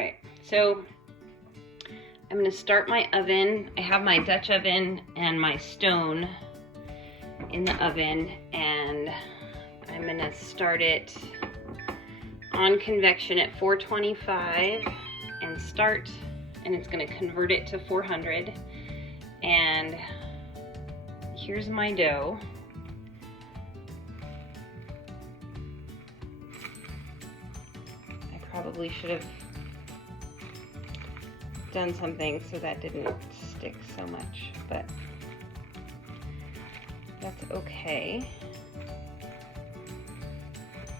right, so I'm gonna start my oven. I have my Dutch oven and my stone in the oven, and I'm gonna start it on convection at 425 and start, and it's gonna convert it to 400. And here's my dough. I probably should have done something so that didn't stick so much, but that's okay.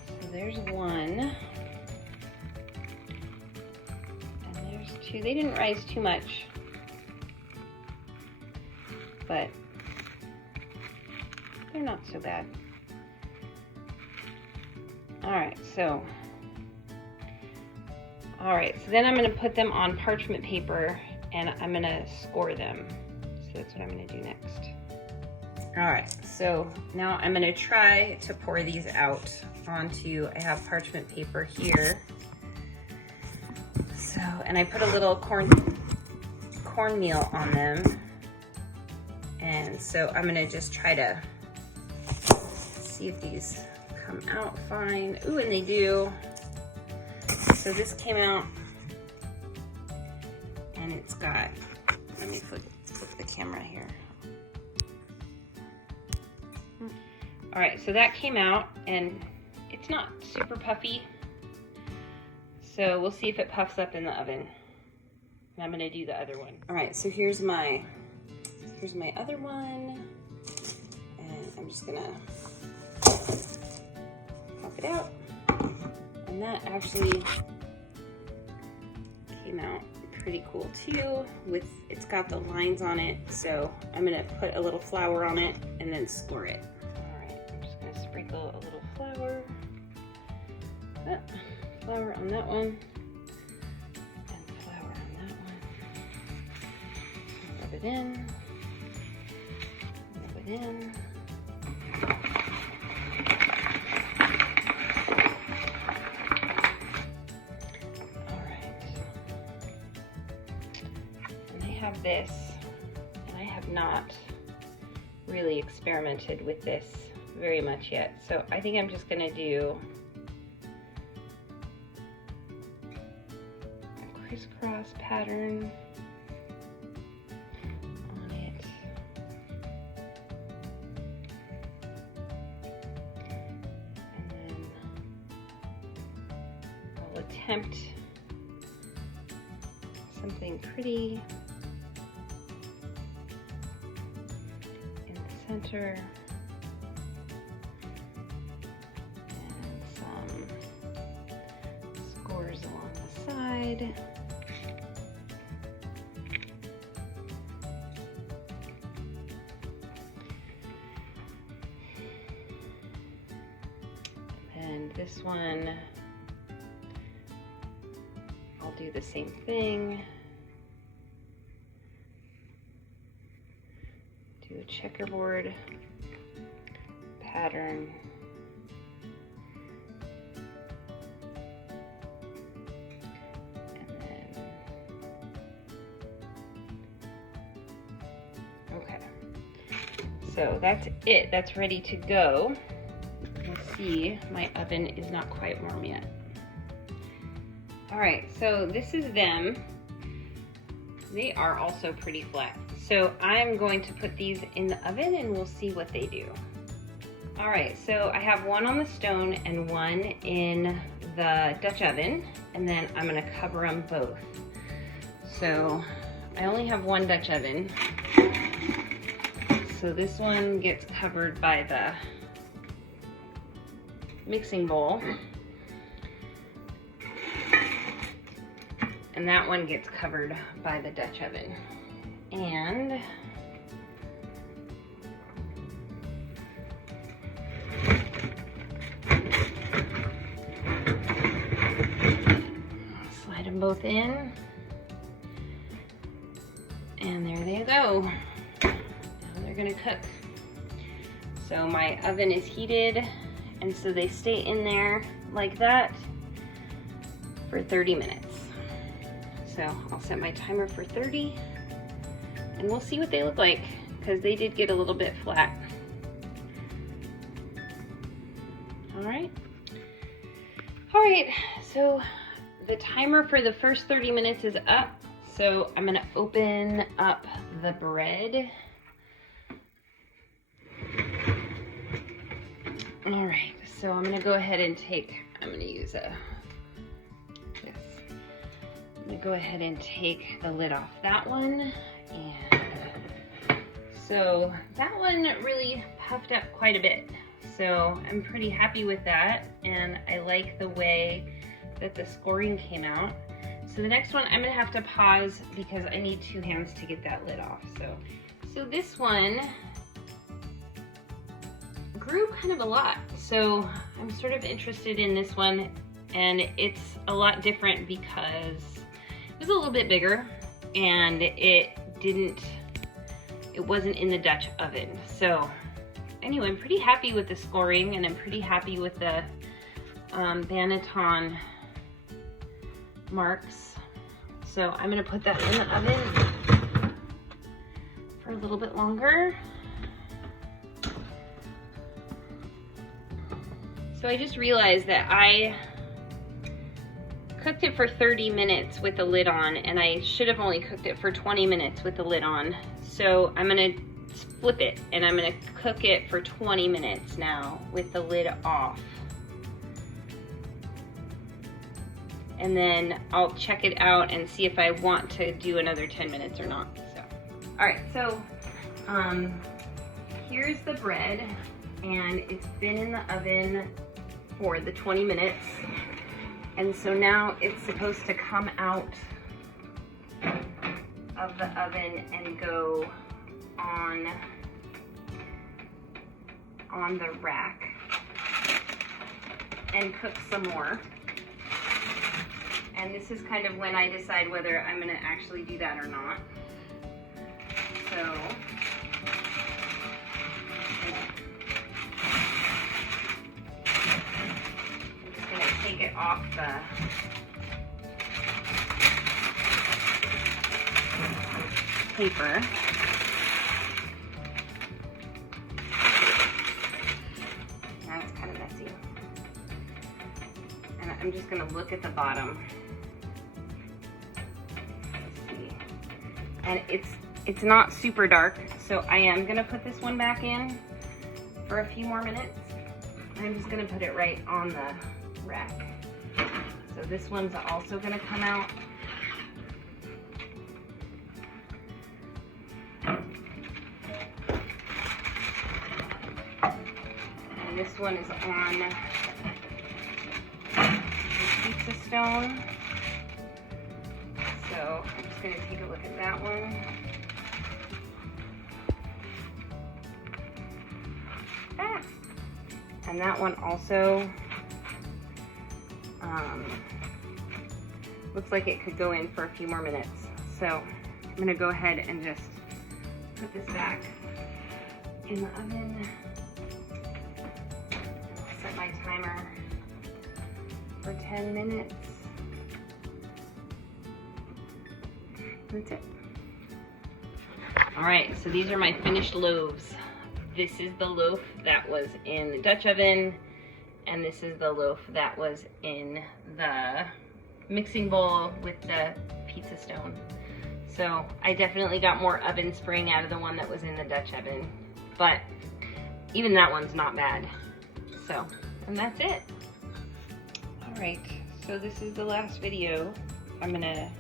So there's one, and there's two. They didn't rise too much, but they're not so bad. All right, so then I'm gonna put them on parchment paper and I'm gonna score them. So that's what I'm gonna do next. All right, so now I'm gonna try to pour these out onto, I have parchment paper here. So, and I put a little cornmeal on them. And so I'm gonna just try to see if these come out fine. Ooh, and they do. So this came out, and it's got, let me flip the camera here. All right, so that came out, and it's not super puffy. So we'll see if it puffs up in the oven. And I'm gonna do the other one. All right, so here's my other one, and I'm just gonna pop it out. And that actually came out pretty cool too. It's got the lines on it, so I'm gonna put a little flour on it and then score it. All right, I'm just gonna sprinkle a little flour. Flour on that one, and flour on that one. Rub it in. Rub it in. This, and I have not really experimented with this very much yet, so I think I'm just gonna do a crisscross pattern on it, and then I'll attempt something pretty center, and some scores along the side. And this one, I'll do the same thing. Do a checkerboard pattern. And then, okay. So that's it, that's ready to go. Let's see, my oven is not quite warm yet. All right, so this is them. They are also pretty flat. So I'm going to put these in the oven and we'll see what they do. All right, so I have one on the stone and one in the Dutch oven, and then I'm gonna cover them both. So I only have one Dutch oven. So this one gets covered by the mixing bowl. And that one gets covered by the Dutch oven. And slide them both in. And there they go. Now they're gonna cook. So my oven is heated, and so they stay in there like that for 30 minutes. So I'll set my timer for 30 and we'll see what they look like, because they did get a little bit flat. All right, so the timer for the first 30 minutes is up. So I'm gonna open up the bread. All right, so I'm gonna go ahead and I'm gonna use I'm gonna go ahead and take the lid off that one. And so that one really puffed up quite a bit. So I'm pretty happy with that. And I like the way that the scoring came out. So the next one, I'm gonna have to pause because I need 2 hands to get that lid off. So this one grew kind of a lot. So I'm sort of interested in this one, and it's a lot different because it was a little bit bigger and it wasn't in the Dutch oven. So anyway, I'm pretty happy with the scoring, and I'm pretty happy with the Banneton marks. So I'm gonna put that in the oven for a little bit longer. So I just realized that I cooked it for 30 minutes with the lid on, and I should have only cooked it for 20 minutes with the lid on. So I'm gonna flip it, and I'm gonna cook it for 20 minutes now with the lid off. And then I'll check it out and see if I want to do another 10 minutes or not. So, all right, so here's the bread, and it's been in the oven for the 20 minutes. And so now it's supposed to come out of the oven and go on the rack and cook some more. And this is kind of when I decide whether I'm gonna actually do that or not. So, I'm just gonna take it off the paper. Now it's kind of messy. And I'm just gonna look at the bottom. And it's not super dark, so I am gonna put this one back in for a few more minutes. I'm just gonna put it right on the rack. So this one's also gonna come out. And this one is on the pizza stone. So I'm just going to take a look at that one. And that one also looks like it could go in for a few more minutes. So I'm going to go ahead and just put this back in the oven. I'll set my timer for 10 minutes. That's it. All right, so these are my finished loaves. This is the loaf that was in the Dutch oven, and this is the loaf that was in the mixing bowl with the pizza stone. So I definitely got more oven spring out of the one that was in the Dutch oven, but even that one's not bad. So, and that's it. All right, so this is the last video. I'm gonna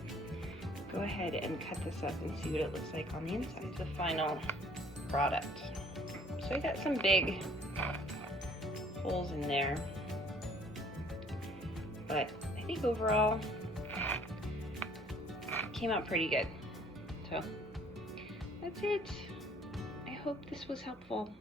go ahead and cut this up and see what it looks like on the inside. The final product. So I got some big holes in there, but I think overall it came out pretty good. So that's it. I hope this was helpful.